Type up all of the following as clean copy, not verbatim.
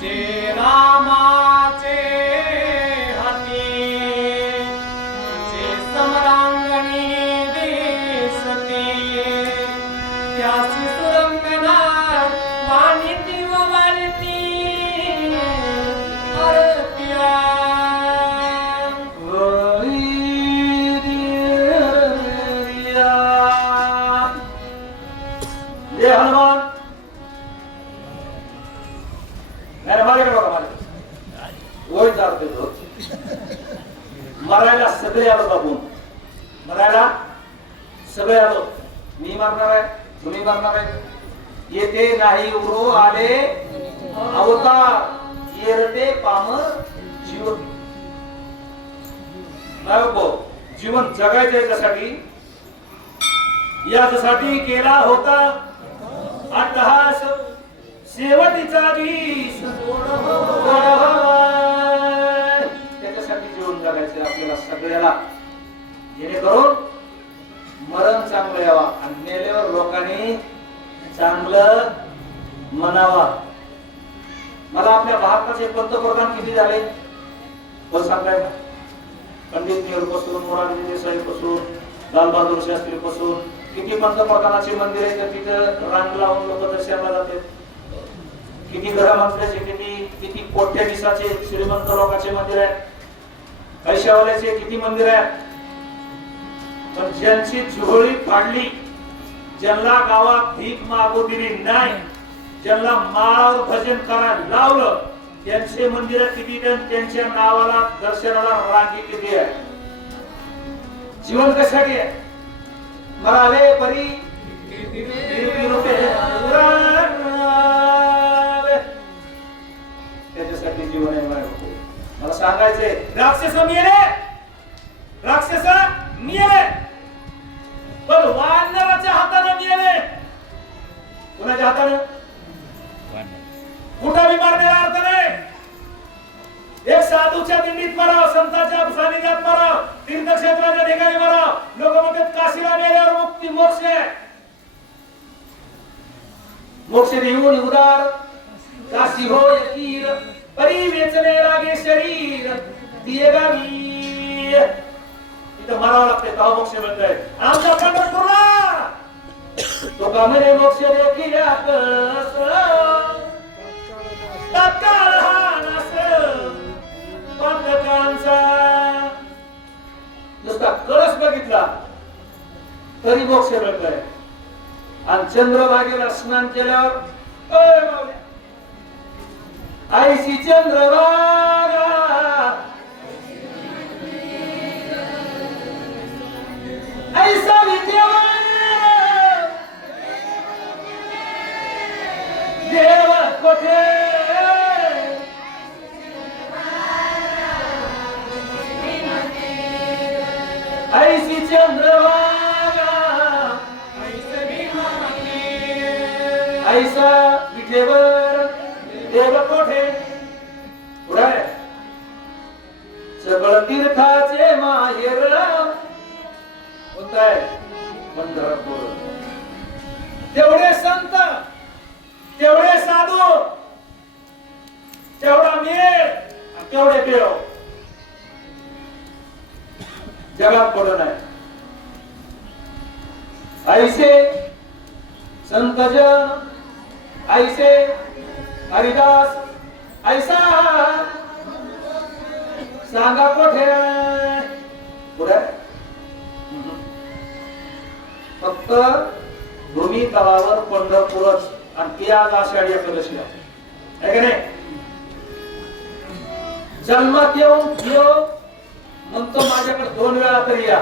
जे रामाचे हाती जे समरांगणी दिसती त्याची सुरंगना वाणीती व वाणीती आरत्या ये हनुमान मेरे मारेकडे बघा मारे वय जात देतो मरायला सगळे आलो बाबून मरायला सगळे आलो मी मारणार आहे तुम्ही मारणार आहे येते नाही उरो आले अवतार येरते पामर जीवन नाही जीवन जगायचं याच्यासाठी याच्यासाठी केला होता अट्टहास शेवटीचा दिस त्याच्यासाठी जीवन जगायचं आपल्याला सगळ्याला जेणेकरून मरण चांगलं यावा आणि मेल्यावर लोकांनी चांगलं म्हणावा मला आपल्या भारताचे पंतप्रधान किती झाले पण सांगाय पंडित नेहरू पासून मोरारजी देसाई पासून लाल बहादूर शास्त्री पासून किती पंतप्रधानाचे मंदिर आहे तर तिथं रांग लावून लोक दर्शनाला जाते किती घरामधल्याचे किती कोट्याधीशाचे श्रीमंत लोकांचे मंदिर आहे पैशावाल्याचे किती मंदिर आहे पण ज्यांची झोळी फाडली ज्यांना गावात भीक मागू दिली नाही ज्यांना माळावर भजन करायला लावलं त्यांचे मंदिर किती त्यांच्या नावाला दर्शनाला रांगी किती आहे जीवन कशासाठी आहे मरावे परी त्याच्यासाठी जीवन आहे मला सांगायचंय राक्षस मेले पण वानराच्या हाताने मेले कुणाच्या हाताने कुठं बी मारण्याला अर्थ नाही एक साधूच्या दिंडीत मराव संतांच्या सानिध्यात मराव तीर्थक्षेत्राच्या ठिकाणी मराव लोक म्हणतात काशीला मेल्यावर मुक्ती मोक्ष मोक्ष देऊन उदार काशी हो यकीर परी वेचणे लागे शरीर दिये गावी इथं मरावं लागते तेव्हा मोक्ष मिळतंय आमच्या पंढरपूरला तो का म्हणे मोक्ष देखील तत्काळ हा नस पंतकांचा नुसता कळस बघितला तरी मोक्ष मिळतोय आणि चंद्रभागेला स्नान केल्यावर आईशी चंद्रभागा ऐसा विद्या देव कोठे ऐसी चंद्रभागा ऐसा विठेवर देव कोठे पुढे सगळ तीर्थाचे माहेर कोणताय पंढरपूर तेवढे संत तेवढे साधू तेवढा मेळ तेवढे पेव जगात पडून आहे ऐसे संतजन ऐसे हरिदास ऐसा सांगा कोठे पुढे फक्त भूमी तलावर पंढरपूरच आणि ती आज आषाढी एकादशी आहे की नाही जन्मात येऊन म्हणतो माझ्याकडे 2 वेळा तरी या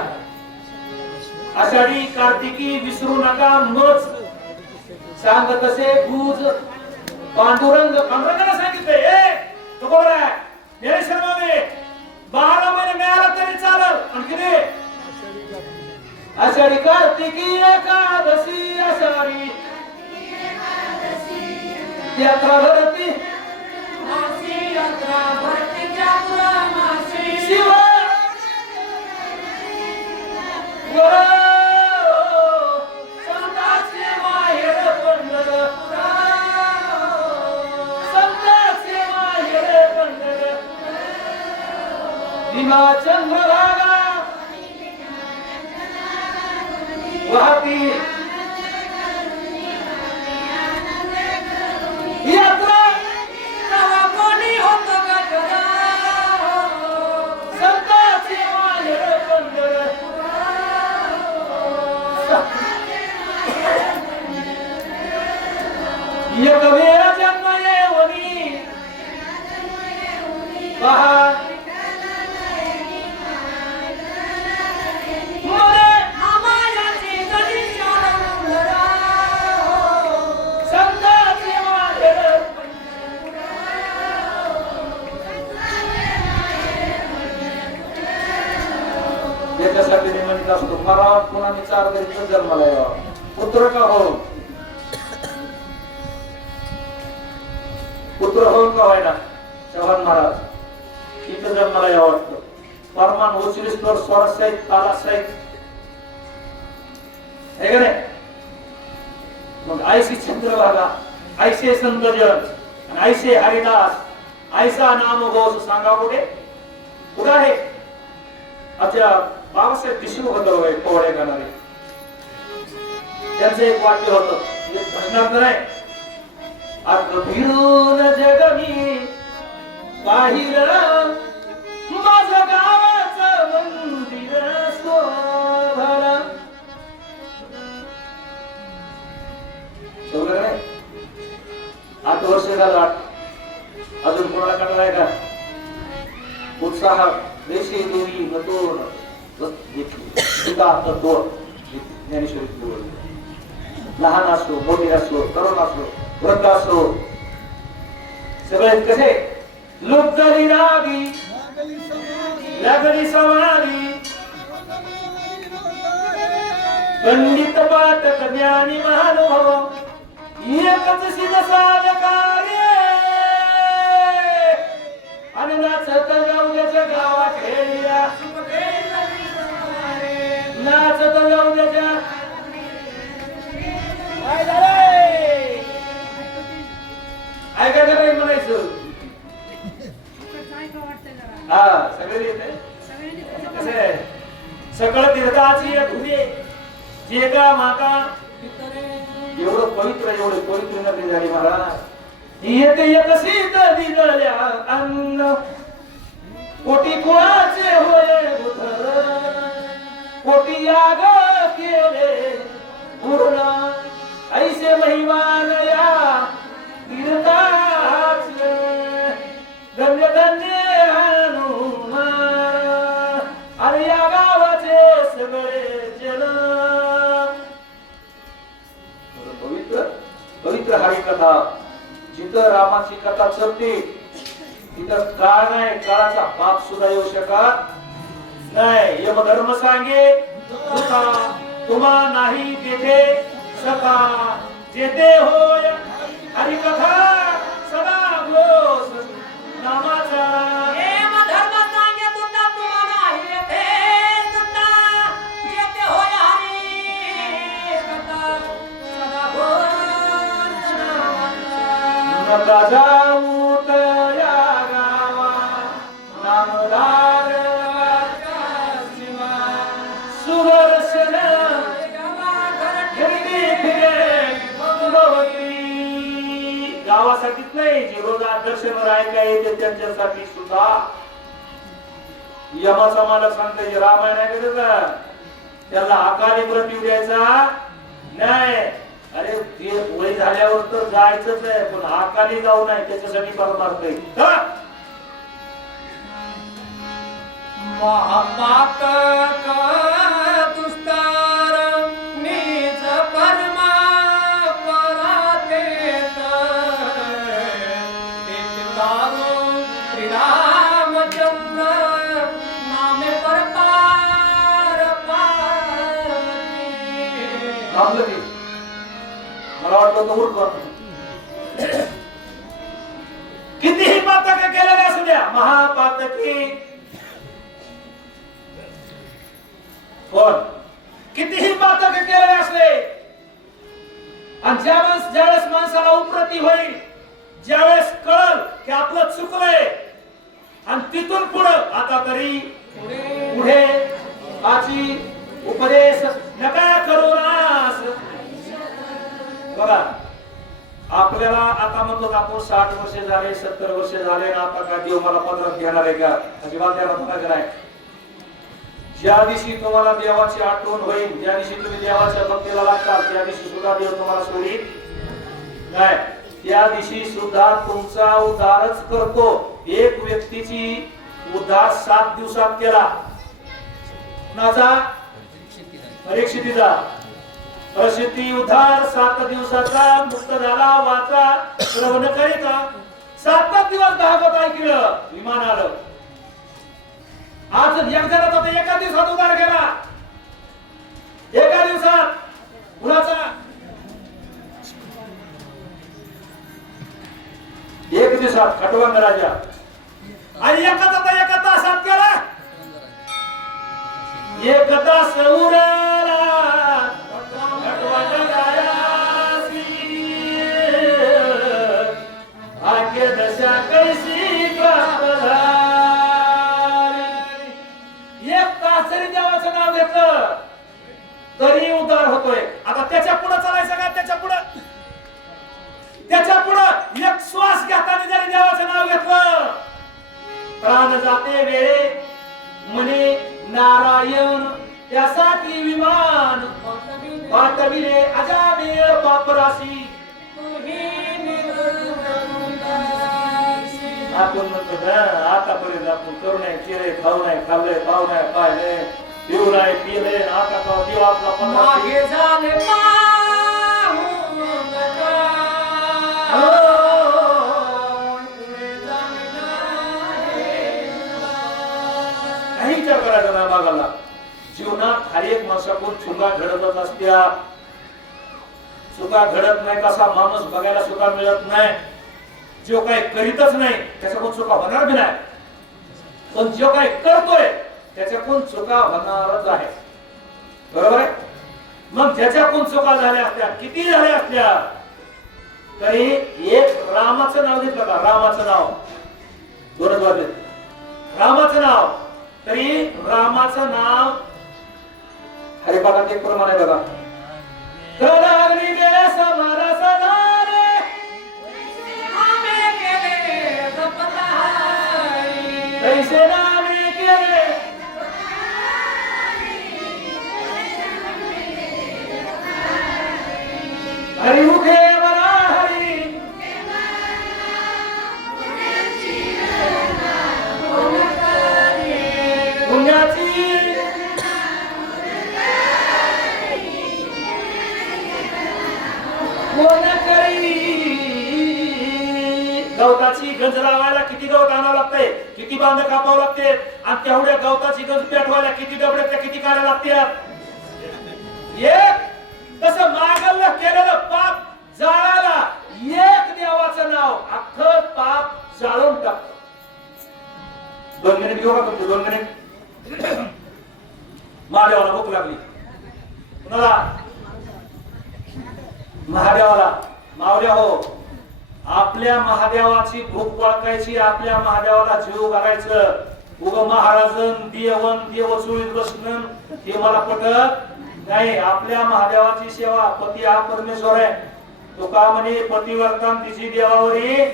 आषाढी कार्तिकी विसरू नका मच सांगत असे गुज पांडुरंगाला सांगितलंय तो कोण आहे ज्ञानेश्वर मामे 12 महिने मिळाला तरी चालेल आणखी रे आषाढी कार्तिकी एकादशी आषाढी यात्रा भरती शिव संताचे माहेर पंढरपुरा संताचे भीमा चंद्रभागा वाहती यात्रा तेव्हा कोणी होतं गजरा संतांचे माहेर पंढर एक वेळ जन्म येऊनी पहा मरे आमायाची जरी शाळा संतांचे माहेर याच्यासाठी मी म्हणत असतो मला पुन्हा मी 4 घरी जन्माला यावा पुत्र का हो पुत्र होऊन का व्हायना चव्हाण महाराज इथं जन्माला यावं वाटतं परमान उचलीस्तर स्वरसहित तालासहित हे का नाही मग आयसी चंद्रभागा ऐसे संतजन आणि ऐसे हरिदास ऐसा नाम घोष सांगा कुठे कुठं आहे अच्छा बाबासाहेब देशमुख होते पोवडे गाणारे त्यांचं एक वाक्य होतं प्रश्नार्थ नाही अग फिरून जगमी बाहेर माझं गावाचं मंदिर शोभला शोभलं नाही 8 वर्ष झालं अजून कोणाला कळलं आहे का उत्साह देशी देवी नतोन गीता तत्व ज्ञानेश्वरी लहान असो मोठे असो तरुण असो वृद्ध असो सगळे कसे लुप्तली रागी लागली समाधी पंडित पातक ज्ञानी महानुभव एकच सिद्ध साधकार्य आणि नाचत जाऊ त्याच्या गावात खेळल्या नाचत जाऊ त्याच्या काय झालंय ऐकायला नाही म्हणायचं हा सगळे येते कसं आहे सगळं तीर्थाची एक हुए जे का माता एवढं पवित्र नगरी झाली महाराज येते एकसीत दिगळल्या अन्न कोटी कुळाचे होय उधर कोटी याग केले पूर्ण ऐसे महिमान या तीर्थाचे धन्य धन्य हनुमान अरे या गावाचे सगळे जन पवित्र हरिकथा जिथं रामाची कथा चलते तिथं काळ नाही काळाचा बाप सुद्धा येऊ शकत नाही यमधर्म सांगे तुम्हा नाही तेथे सखा जेथे होय हरिकथा सदा घोष नामाचा धर्म सांगे तुझा तुला नाही येथे सुद्धा जेथे होय हरी कथा सदा घोष नामाचा नका जाऊ तया गावा नामदार सुदर्शन गावासाठीच नाही जे रोज दर्शनवर ऐका येते त्यांच्यासाठी सुद्धा यमाचा मालक सांगते जे रामायण ऐकत का त्याला अकाली मृत्यू द्यायचा नाही अरे ते वय झाल्यावर तर जायचंच आहे पण अकाली जाऊ नये त्याच्यासाठी परमार्थ आहे महापातक दुस्तर निज कर्मा परातेत तीर्थारो श्रीरामचंद्र नामे परपार पार्वती थांबलं की मला वाटलं तर उठ कितीही पातक केलेले असू द्या महापातकी कोण कितीही पातक केलेले असले आणि ज्यावेळेस माणसाला उपरती होईल ज्यावेळेस कळल की आपलं चुकलंय आणि तिथून पुढं आता तरी पुढे आची उपदेश नका करू नास. बघा आपल्याला आता म्हणतो आपण 60 वर्ष झाले 70 वर्ष झाले ना, आता काय देव मला 15 घेणार आहे का? अजिबात त्याला म्हणायचं नाही. ज्या दिवशी तुम्हाला देवाची आठवण होईल, ज्या दिवशी तुम्ही देवाच्या भक्तीला लागतात, त्या दिवशी सुद्धा देव तुम्हाला सोडीत नाही. त्या दिवशी सुद्धा तुमचा उद्धारच करतो. एक व्यक्तीची उद्धार 7 दिवसात केला. कुणाचा? परीक्षितीचा. प्रसिद्धी उद्धार 7 दिवसाचा मुक्त झाला. वाचा श्रवण करीता 7 दिवस भागवत ऐकलं, विमान आलं. आज एक जणाचा तर एका दिवसात उद्धार केला. एका दिवसात. कुणाचा? एक दिवसात खटवंग राजा. आणि एकाचा तर एका तासात केला. एक तास उरला खटवंग रायासी. भाग्य दशा कैसी प्राप्त झाली. एक तास जरी देवाचं नाव घेतलं तरी उद्धार होतोय. आता त्याच्या पुढे चालायचं का? त्याच्या पुढे एक श्वास घेताना जरी देवाचं नाव घेतलं, प्राण जाते वेळे म्हणे नारायण त्यासाठी विमान पाठविले अजामेय पापराशी. आपण म्हणतो ना आतापर्यंत आपण करू नाही केले, खाऊ नाही खाल्लंय, पाहू नाही पाहिले, पिऊ नाही पिले, आता का देव आपला मागे झाले काही विचार करायचा नाही मागाला. जीवनात हर एक माणसाकडून चुका घडतच असत्या. चुका घडत नाही तसा माणूस बघायला सुद्धा मिळत नाही. जो काही करीतच नाही त्याच्याकडून चुका होणार बी नाही, पण जो काही करतोय त्याच्याकडून चुका होणारच आहे. बरोबर आहे? मग ज्याच्याकडून चुका झाल्या असत्या, किती झाल्या असत्या तरी एक रामाचं नाव घेतलं का? रामाचं नाव दोनच वाजले. रामाचं नाव तरी रामाचं नाव हरिपाठात एक प्रमाण आहे बघा. तदाग्नी दे समरस झाले आम्ही केले जपताई. तैसे नामे केले हरिमुखे वरा हरी. पुण्याची कोण करी. गवताची गंज लावायला किती गवत आणावं लागतंय, किती बांध कापावं लागते, आणि तेवढ्या गवताची गंज पेटवायला किती डबड्या त्या किती काढ्या लागतात. एक तसं मागलं केलेलं पाप जाळायला एक देवाचं नाव अख्खं पाप जाळून टाकतं. 2 मिनिट घेऊ का? 2 मिनिट. महादेवाला भूक लागली. कुणाला? महादेवाला. मावल्या हो, आपल्या महादेवाची भूक ओळखायची, आपल्या महादेवाला जीव घालायचं. उग महाराजन देवन देव चोळीत बसणं हे मला पटत नाही. आपल्या महादेवाची सेवा. पती हा परमेश्वर आहे. तो का म्हणे पतिवर्तन तिची देवावरी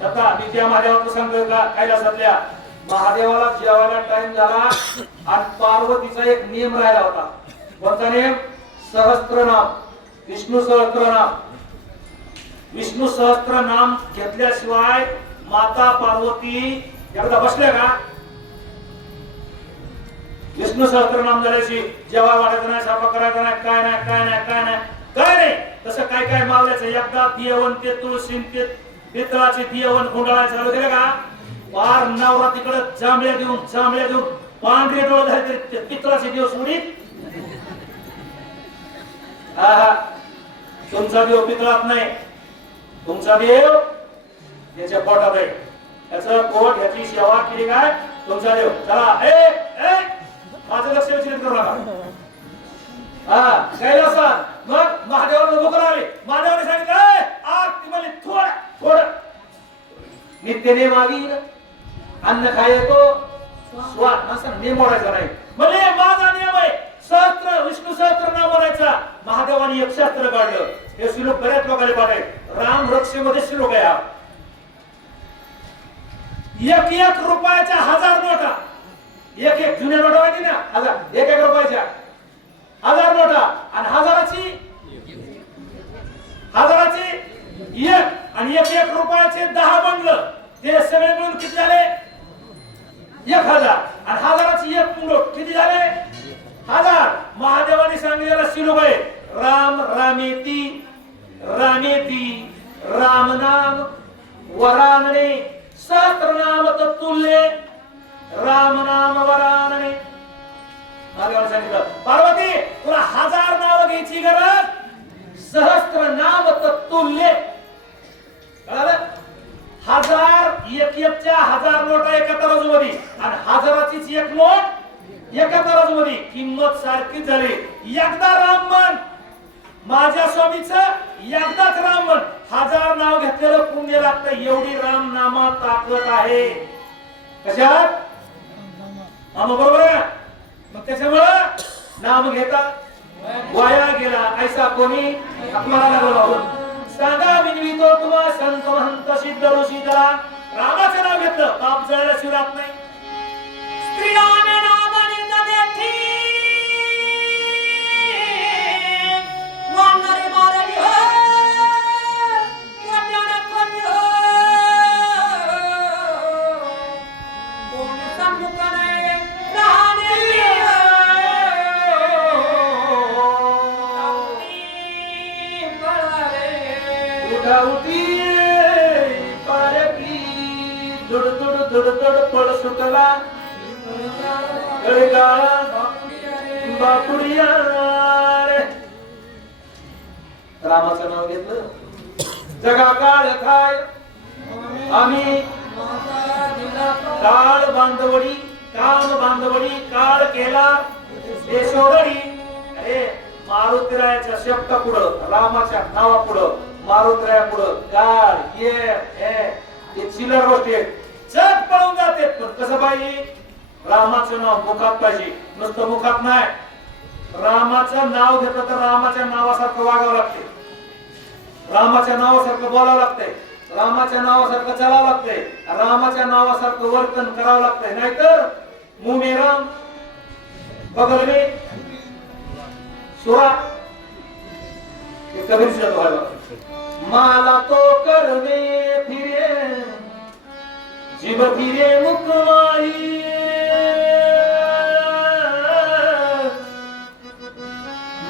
तथा मी त्या महादेवाचं सांगतो का कैलासातल्या महादेवाला जेवायला टाइम झाला आणि पार्वतीचा एक नियम राहिला होता. कोणता नियम? सहस्त्रनाम. विष्णू सहस्त्रनाम. विष्णू सहस्त्रनाम घेतल्याशिवाय माता पार्वती एकदा बसल्या का? विष्णू सहस्त्रनाम झाल्याशी जेव्हा वाढायचं नाही, साफा करायचा नाही, काय नाही काय नाही काय नाही काय नाही. तसं काय काय मावल्याचं एकदा दियवन ते तुळशीन ते पितळाचे दियवन गुंडाळायला चालू केलं का पार नवरा तिकडे जांभळ्या देऊन पांढरे डोळे झाले तरी पितळाचे देव सोडीत. तुमचा देव पितळात नाही, तुमचा देव याच्या पोटात आहे. याचं पोट याची सेवा केली काय तुमचा देव. चला माझं लक्ष विचलित करू नका. कैलासा मग महादेवाला भूक लागली. महादेवाने सांगितलं आरती मध्ये थोडं नित्यने मागीन अन्न खायतो स्वात असं नेम मोडायचा नाही. म्हणजे माझा नियम आहे सहस्त्र विष्णू सहस्त्र नाम म्हणायचा. महादेवाने एक शास्त्र काढलं. हे श्लोक बऱ्याच लोकांनी पाठाय. राम रक्षेमध्ये श्लोक आहे हा. एक एक रुपयाच्या 1000 नोटा. एक एक जुन्या नोटा माहिती ना 1000 एक एक रुपयाच्या 1000 नोटा आणि हजाराची एक आणि एक एक रुपयाचे 10 बनलं ते सगळे मिळून किती झाले 1000 आणि हजाराची एक नोट किती झाले 1000. महादेवाने सांगितलेला श्लोक आहे राम रामेती रामेती राम नाम वरानने सहस्रनाम तत्तुल्य राम नाम वरानने. महादेवाने सांगितलं पार्वती तुला 1000 नाव घ्यायची गरज सहस्त्र नाम तत्तुल्य. कळलं 1000 एक एकच्या 1000 नोटा एका तराजूमध्ये आणि हजाराचीच एक नोट एका तराजूमध्ये किंमत सारखीच झाली. एकदा राम म्हण माझ्या स्वामीचं एकदाच राम म्हण 1000 नाव घेतलेलं पुण्य लागतं. एवढी राम नामात ताकद आहे. कशात आम्हा बरोबर आहे. मग त्याच्यामुळं नाम घेता वाया गेला ऐसा कोणी आपल्याला बोलावं. सांगा विनवितो तुम्हा संत महंत सिद्ध ऋषी जरा रामाचं नाव घेतलं पाप जळायला शिवरात नाही. स्त्रियाने नामाने नदेठी वानरे मारली हो कन्याने कन्या कोणी सन्मुख नाही राहणे उठाउठी पारकी दुड दुड दुड दुड पळ सुटला गळगाळा बापुडिया रे. रामाचं नाव घेतलं जगा काळ खाय आम्ही काळ बांधवडी काम बांधवडी काळ केला देशोगडी. अरे मारुतीरायाच्या शब्दा पुढं रामाच्या नावा पुढं मारुतीराया पुढं काळ ये हे चिल्लर गोष्टी आहेत. जग पळून जाते पण कसं पाहिजे रामाचं नाव मुखात पाहिजे. नुसतं मुखात नाही रामाचं नाव घेतलं तर रामाच्या नावासारखं वागावं लागते. रामाच्या नावासारखं बोलावं लागतंय. रामाच्या नावासारखं चालावं लागतंय. रामाच्या नावासारखं वर्तन करावं लागतंय. नाहीतर मुंह में राम बगल में सुरा कबीर से तो माला तो कर में फिरे जीव फिरे मुख माही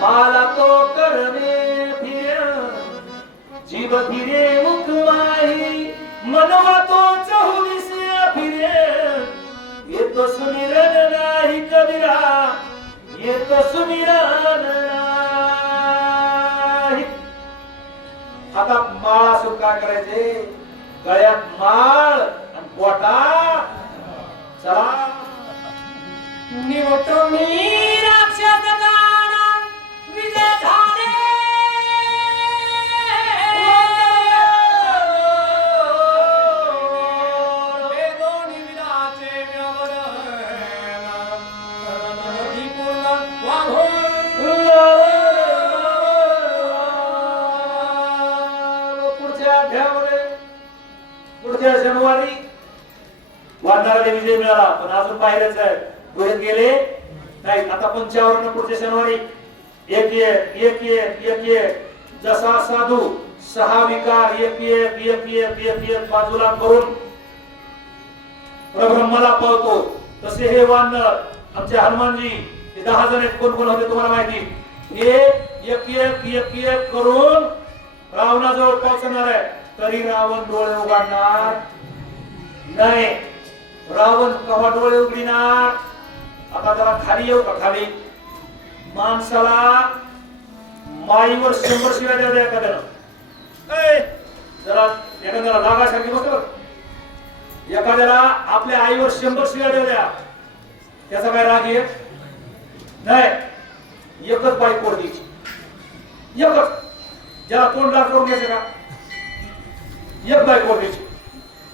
माला तो कर में फिरे जीव फिरे मुख माही मनवा तो चहुरी से फिरे ये तो सुमिरन नाही कबीरा ये तो सुमिरन नाही. आता माळ असून काय करायचे गळ्यात माळ आणि पोटात चला निवटो मी राक्षस गाणा विजय झाले वेदोनी विनाचे व्यवधान नदी पूर्ण वाहो पुढच्या शनिवारी वादनाला विजय मिळाला पण अजून बाहेरच आहे गोळ्यात गेले नाही. आता 55 पुढच्या शनिवारी एक एक एक एक एक जसा साधू 6 विकार एक एक एक एक एक एक बाजूला करून परब्रह्माला पावतो तसे हे वानर आमचे हनुमानजी हे 10 जण आहेत. कोण कोण होते तुम्हाला माहिती. हे एक एक एक एक करून रावणाजवळ पोहोचणार आहे. तरी रावण डोळे उघडणार नाही. रावण केव्हा डोळे उघडणार. आता जरा खाली येऊ का खाली. माणसाला माईवर 100 शिव्या द्या द्या एखाद्याला जरा एखाद्याला लागासारखी बसत एखाद्याला आपल्या आईवर 100 शिव्या द्या द्या त्याचा काय राग आहे नाही. एकच बाईक वर द्यायची एकच ज्याला तोंड लाग करून घ्यायचं का एक बाईक वर द्यायची.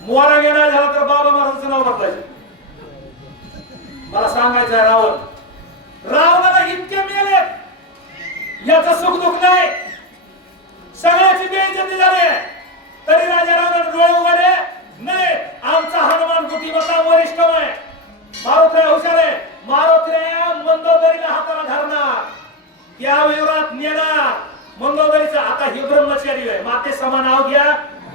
मोरा गेला झाला तर बाबा महाराजांचं नाव बदलायचं मला सांगायचं रावण रावणाला इतके मेले याचं सुख दुःख नाही सगळ्याची बेइज्जती झाली तरी राजा रावण डोळे उघडे नाही आमचा हनुमान बुद्धिमत्ता वरिष्ठ आहे मारुत्र्या हुशार आहे मारुत्र्या मंदोदरीला हाताला धरणार त्या विरोधात नेणार मंदोदरीचा आता ही ब्रह्मचारी आहे माते समान नाव घ्या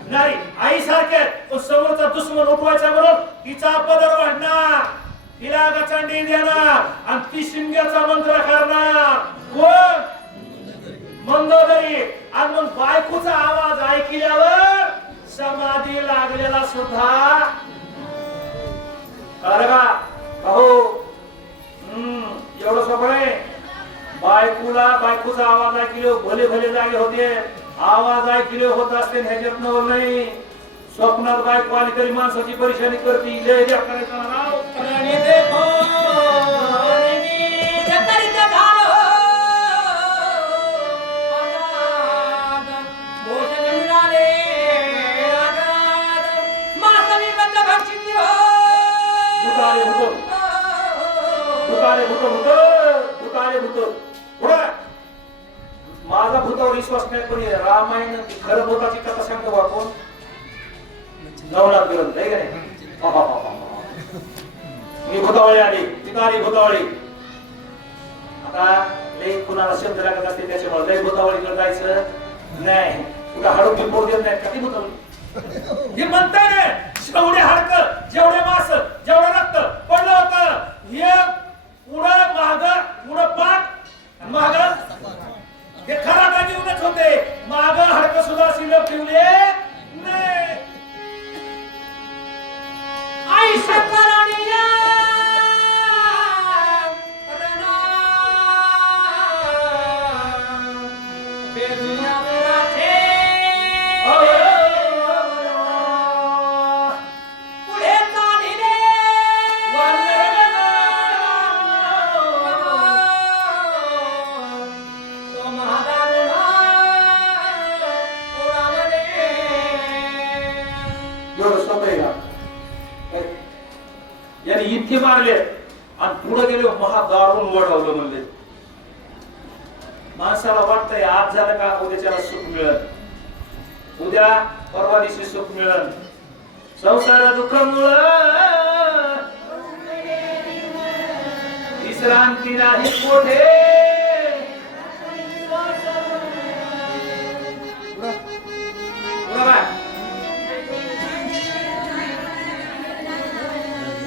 नाही आई सारखे तो समोरचा दुश्मन उठवायचा म्हणून तिचा पदर वाढणार तिला गचंडी देणार आणि ती शिंग्याचा मंत्र करणार कोण मंदोदरी आणि मग बायकोचा आवाज ऐकल्यावर समाधी लागलेला सुद्धा कळलं का अहो एवढं सोपं आहे बायकोचा आवाज ऐकले भले भले जागे होते आवाज ऐकले होत असते ह्याच्यात नवर नाही स्वप्नात बायको आली तरी माणसाची परेशानी करती लय करायचा राव करणे देखो करित झालो आगाद भोजन मिळाले आगाद मातमी बंद भक्षित हो दुकाने भूत माझा भूतावर विश्वास नाही पण रामायण खरं भूताची कथा सांगतो आपण नवनाथ ग्रंथ आहे का नाही मी भूतावळी आली पितारी भूतावळी आता लई कुणाला शब्द लागत असते त्याच्यामुळे लई भूतावळीकडे जायचं नाही तुला हाडूक बिपोर देत नाही कधी भूतावळी हे म्हणताय ना जेवढे हाडकं जेवढे मांस जेवढे रक्त पडलं होतं हे पुढं माग पुढं पाठ माग हे खरा घेऊनच होते माग हाडकं सुद्धा शिल्लक ठेवले नाही आई सकरणिया रणा बेदुनिया पुराचे पुढे चालिले तो महादारुणा उडावले एवढं सोपं आहे का याने इतके मारले आणि पुढे गेले महादारुण वडवलं म्हणले माणसाला वाटतंय आज झालं का उद्याच्याला सुख मिळेल उद्या परवा दिवशी सुख मिळेल संसार दुःखामुळं विश्रांती नाही कोठे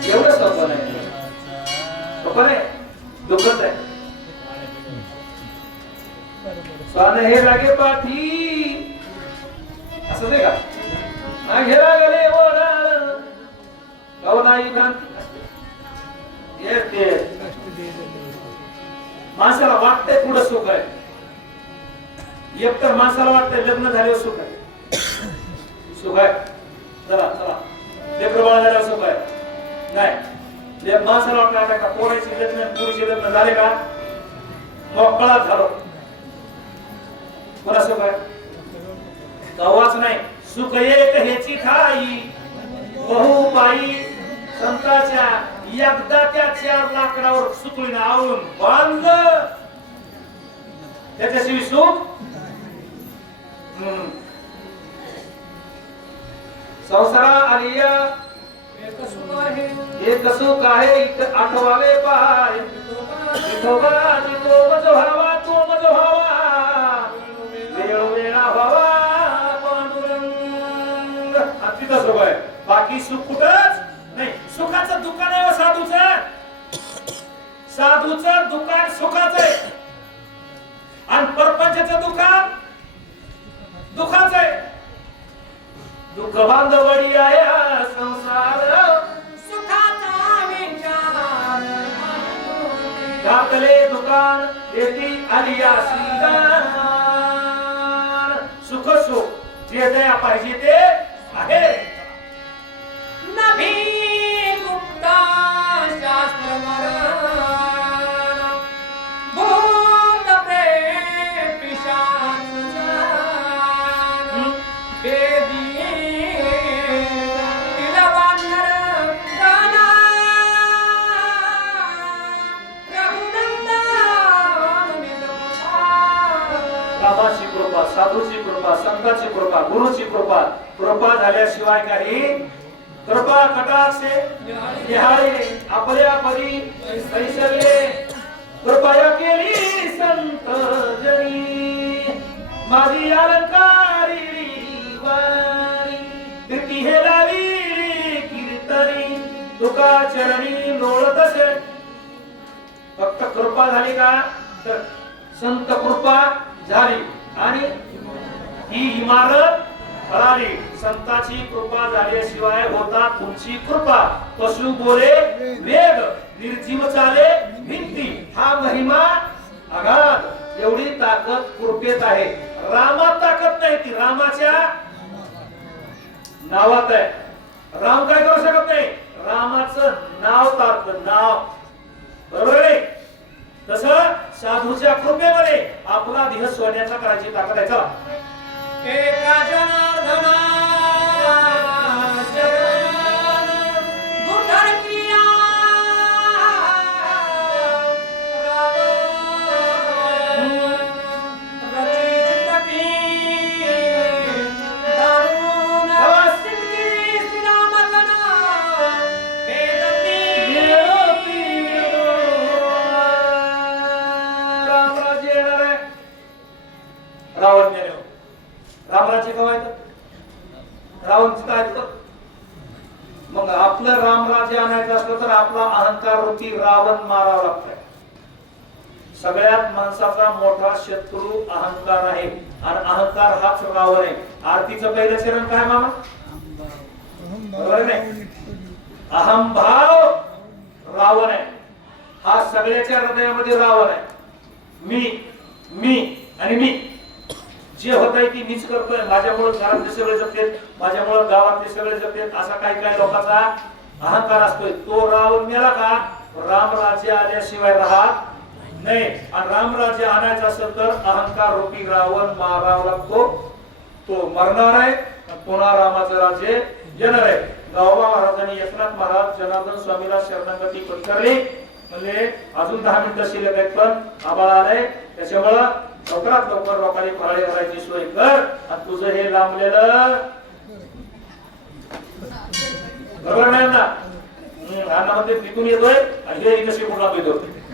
एवढं सोपं नाही सोपं नाही दुःखच आहे स्वान हे लागे पाठी असं नाही का हे लागले ओढाळ गवनाई भ्रांती येते माणसाला वाटतंय पुढं सुख आहे एकतर माणसाला वाटतंय लग्न झाल्यावर सुख आहे सुख आहे चला चला लेकरं बाळ झाल्यावर सुख आहे नाही माणसाला वाटलं का पोराचे लग्न पुरुषे लग्न झाले का मोकळा झालो मला सुख आहे कवाच नाही सुख एक ह्याची ठाई बहु बाई संताच्या एकदा त्या 4 लाकडावर सुकळीने आवळून बांधलं त्याच्याशिवाय सुख संसारा आलिया एक सुख आहे इथं आठवावे पाय विठोबा जितो मज व्हावा तो मज व्हावा वेळोवेळा व्हावा पांडुरंग अतिथं सुख आहे बाकी सुख कुठंच नाही सुखाचं दुकान आहे साधूचं दुकान सुखाचं आहे आणि परपंचाचं दुकान दुखाचं आहे दुःख बांधवडी आहे हा संसार सुखाचा विचार घातले दुकान येती आलिया श्रीगान सुख सुख जे द्या पाहिजे ते आहे नभी गुप्ता शास्त्र मरण भूत प्रेम पिशाच जान वेदी तिलवानर गाना कोणाची कृपा? गुरुची कृपा. कृपा झाल्याशिवाय काही कृपा कटाक्षे निहाळे आपल्या परी कैसले कृपया केली संत जनी माझी अलंकारी वाणी कीर्ती हे लावी कीर्तनी तुका चरणी लोळत असे. फक्त कृपा झाली का तर संत कृपा झाली आणि ही इमारत फळाली. संताची कृपा झाल्याशिवाय होता तुमची कृपा. पशु बोले वेग निर्जीव चाले भिंती हा महिमा अगाध. एवढी ताकद कृपेत आहे. रामात ताकद नाही, ती रामाच्या नावात आहे. राम काय करू शकत नाही, रामाचं नाव ताकद नाव. बरोबर आहे. तसं साधूच्या कृपेमध्ये आपला देह सोन्याचा करायची ताकद आहे. चला एका जनार्दना शरण गुढर किया रचित की दारुण सिद्धी श्रीराम गणा वेदती रामराज्य येणार आहे. रावण मेले. रामराज्य कवायचं रावणचं काय तर मग आपलं रामराज्य आणायचं असलं तर आपला अहंकार रूपी रावण मारावा लागतोय. सगळ्यात माणसाचा मोठा शत्रू अहंकार आहे आणि अहंकार हाच रावण आहे. आरतीचं पहिलं चरण काय मामा? बरोबर नाही? अहंभाव रावण आहे. हा सगळ्याच्या हृदयामध्ये रावण आहे. मी आणि मी जे होत आहे ती मीच करतोय. माझ्यामुळे घरातले सगळे जगतात, माझ्यामुळे गावातले सगळे जगतात, असा काही काही लोकांचा अहंकार असतोय. तो रावण मेला का रामराज्य आल्याशिवाय राहत नाही. आणि रामराज्य आणायचं असेल तर अहंकार रूपी रावण मारावा लागतो. तो मरणार आहे, पुन्हा रामाचं राज्य येणार आहे. गावबा महाराजांनी एकनाथ महाराज जनार्दन स्वामीला शरणागती पत्करली. म्हणजे अजून 10 मिनिटं शिल्लक आहेत पण आबाळ आलंय. त्याच्यामुळं लवकरात लवकर लोकांनी फराळी करायची सोय कर. आणि तुझं हे लांबलेलं बरोबर नाही ना. अण्णा मध्ये तिथून येतोय आणि हे इथे शिकून लांब येतो.